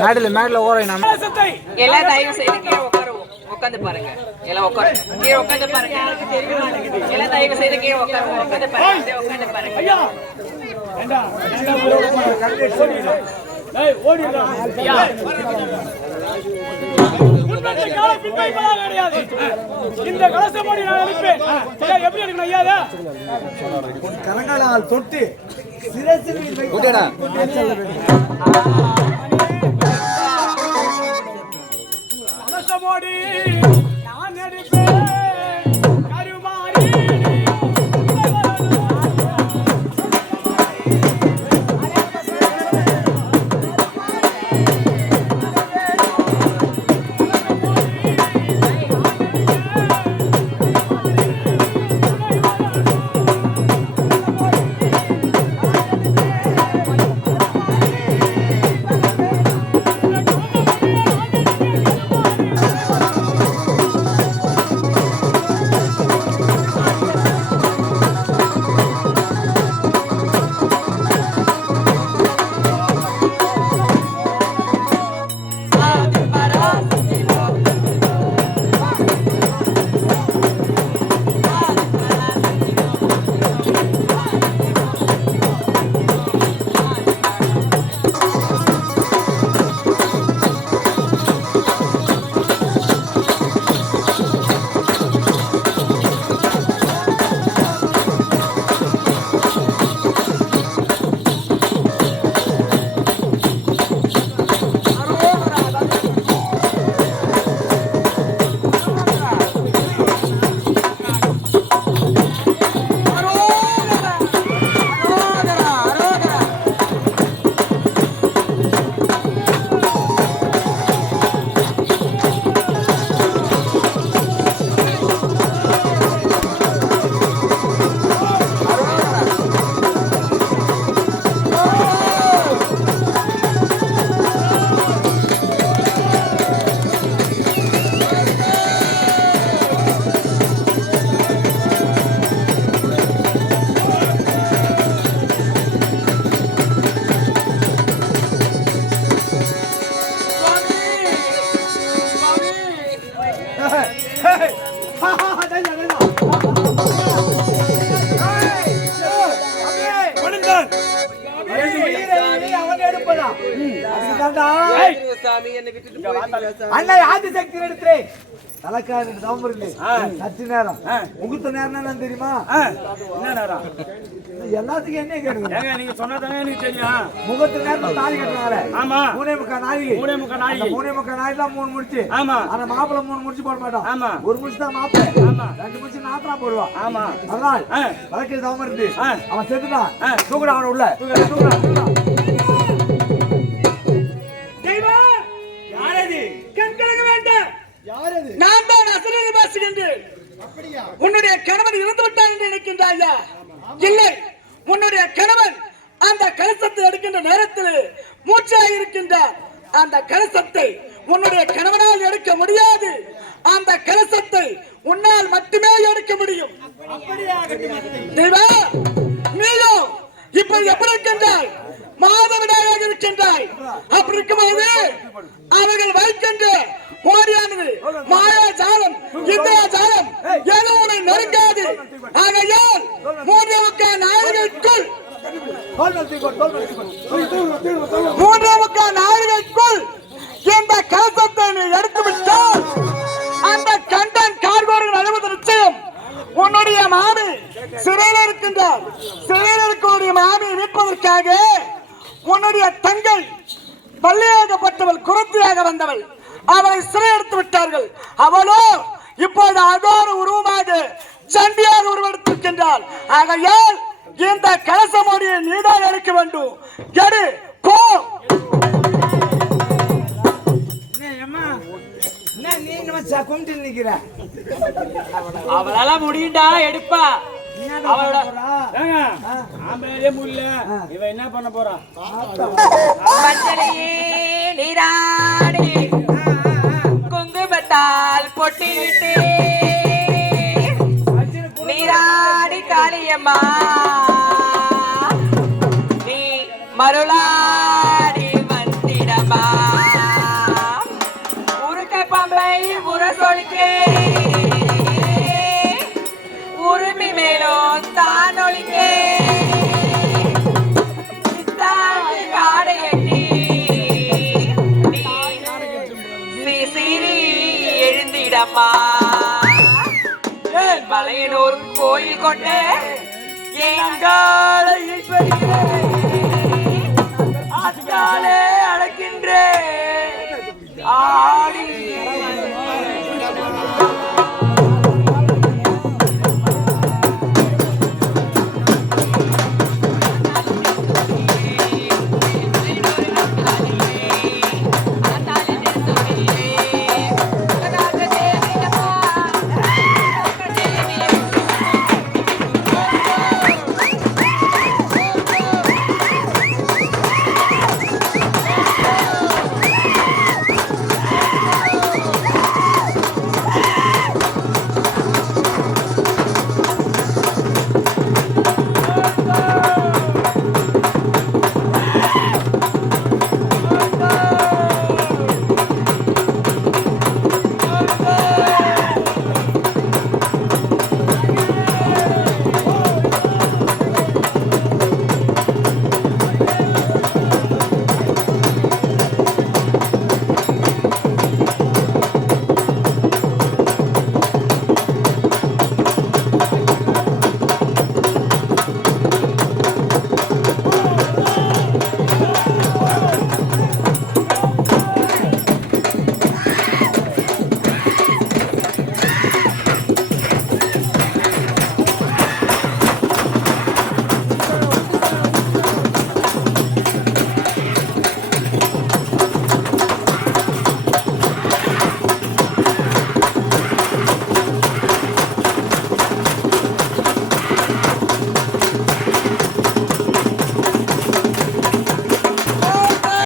மேடல ஓரேனா எல்லாம் தயவு செய்து கீழே உட்காருவோம். உட்கார்ந்து பாருங்க. எல்லாம் உட்காருங்க. கீழே உட்கார்ந்து பாருங்க. எல்லாம் தயவு செய்து கீழே உட்காருவோம். உட்கார்ந்து பாருங்க. உட்கார்ந்து பாருங்க. ஐயா ஏண்டா டேய் ஓடிடா ஐயா முன்னே கால பின்பை பலா கிடையாது. இந்த கலசமோடி நான் அனுப்பேன். எப்படி எடுக்கணும் ஐயா? கரங்களால் தொட்டு சிரசில் ஓடடா கலசமோடி நான் எடுப்பேன். கருமாரி அண்ணா ஆதிசக்தி எடுத்துறேன். தலைக்காடு தாமரில்லை சற்று நேரம் முகூர்த்த நேரம் தெரியுமா? என்ன நேரம்? எல்லாத்துக்கும் என்ன கேடுங்க? நீங்க சொன்னதானே எனக்கு தெரியும். முகூர்த்த நேரம் தாலி கட்டுறாங்க. ஆமா 3.25 நாளைக்கு 3.25 நாளைக்கு 3 முடிச்சு. ஆமா அந்த மாப்பிள்ளை 3 முடிச்சு போட மாட்டோம். ஆமா ஒரு முடிச்சு தான் மாப்பிள்ளை. ஆமா 2 முடிச்சு நாத்தா போடுவான். ஆமா அதனால் வழக்கில் தாமரிந்து அவன் செத்துட்டான். தூக்குடா அவனை உள்ள தூக்குடா. நான் தான் அசுரனை வாசிக்கின்றேன். உன்னுடைய கணவன் இறந்து விட்டான் என்று நினைக்கின்றாயா? இல்லை, உன்னுடைய கணவன் அந்த கலசத்தை எடுக்கின்ற நேரத்தில் மூச்சாக இருக்கின்றார். அந்த கலசத்தை உன்னுடைய கணவனால் எடுக்க முடியாது. அந்த கலசத்தை உன்னால் மட்டுமே எடுக்க முடியும். தேவா, நீயும் இப்ப எப்படி இருக்கின்றாய்? மாதவிடாயாக இருக்கின்றாய். அப்படி இருக்கும்போது அவர்கள் வைக்கின்ற போடியானது மாயாஜாலம், இந்தியாஜாலம் எதுவும் நெருங்காது. ஆகையால் 3.25 நாளிகைக்குள் இந்த கலசத்தை நீ எடுத்துவிட்டால் அந்த கண்டன் கார்கோர்கள் அனுமதி நிச்சயம். உன்னுடைய மாமி சிறையில் இருக்கின்றார். சிறையில் இருக்கக்கூடிய மாமியை மீட்பதற்காக உன்னுடைய தங்கை பள்ளியாகப்பட்டவள் குரத்தியாக வந்தவள் அவளை சிறை எடுத்து விட்டார்கள். அவளோ இப்போது அதோர உருவமாக சண்டியாக உருவெடுத்திருக்கின்றாள். ஆகையால் இந்த கலசமோடியை நீதான் எடுக்க வேண்டும். எடு போ. அவளால முடியுண்டா எடுப்பா. என்ன பண்ண போறா? குங்குமத்தால் பொட்டி விட்டு நீராடி காளியம்மா நீ மருளாடி வந்திடமா. தான் ஒளிக்கே காடை எண்ணி சீரி எழுந்திடம்மா மலையனூர் கோயில் கொண்டு எங்காலை ஆத்தாலே அழைக்கின்றேன் ஆடி